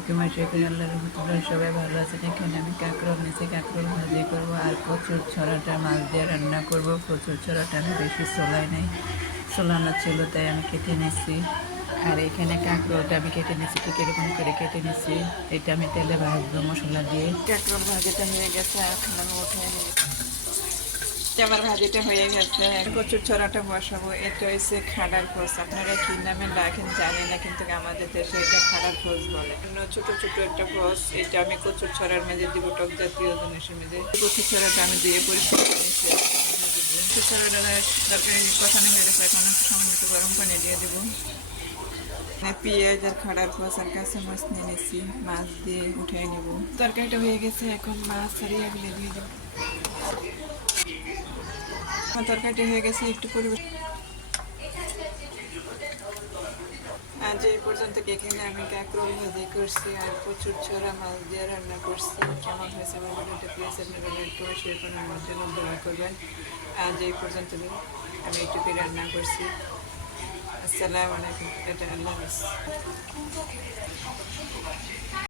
আলাইকুম, আশা করি আল্লাহর রহমতে সবাই ভালো আছেন। এখানে আমি কাঁকরোল নিয়েছি, কাঁকরোল ভাজি করবো আর কচুর ছড়াটা মাছ দিয়ে রান্না করব। কচুর ছড়াটা আমি বেশি ছোলাই নেই, ছোলানো ছিল তাই আমি কেটে নিয়েছি। আর এখানে কাঁকরোলটা আমি কেটে নিয়েছি, ঠিক এরকম করে কেটে নিয়েছি। এটা আমি তেলে ভাজবো মশলা দিয়ে। কাঁকরোল ভাজিটা হয়ে গেছে, এখন আমি উঠে নিয়েছি। আমার ভাজিটা হয়ে গেছে, কচুর ছড়াটা বসাবো। এটা হচ্ছে খাড়ার খোঁজ, আপনারা কি নামে ডাকেন জানি না, কিন্তু আমাদের দেশে এটা খাড়ার খোঁজ বলে। ছোট ছোট একটা খোঁজ, এটা আমি কচুর ছড়ার মেঝে দিব, টক জাতীয় জিনিসের মেঝে। কচুর ছড়াটা আমি দিয়ে পরিষ্কার করেছি। কচুর ছড়াটা তরকারি কষানো হয়ে গেছে, এখন একটু সামান্য একটু গরম পানি দিয়ে দেবো। পেঁয়াজ আর খাড়ার খোঁজ আর কাঁচা মাছ নিয়ে নিয়েছি, মাছ দিয়ে উঠিয়ে নেব। তরকারিটা হয়ে গেছে, এখন মাছ ছাড়িয়ে এগুলো দিয়ে দেবো। তরকারিটা হয়ে গেছে, একটু পরিবেশ। আজ এই পর্যন্ত এখানে আমি কাঁকরোল ভাজি করছি আর প্রচুর ছড়া মাছ দিয়ে রান্না করছি। কেমন হয়েছে আমার ভিডিওটা প্লিজ আপনারা লাইক করে শেয়ার করে আমার জন্য দোয়া করবেন। আজ এই পর্যন্ত আমি একটু রান্না করছি। আসসালামু আলাইকুম, আল্লাহ হাফেজ।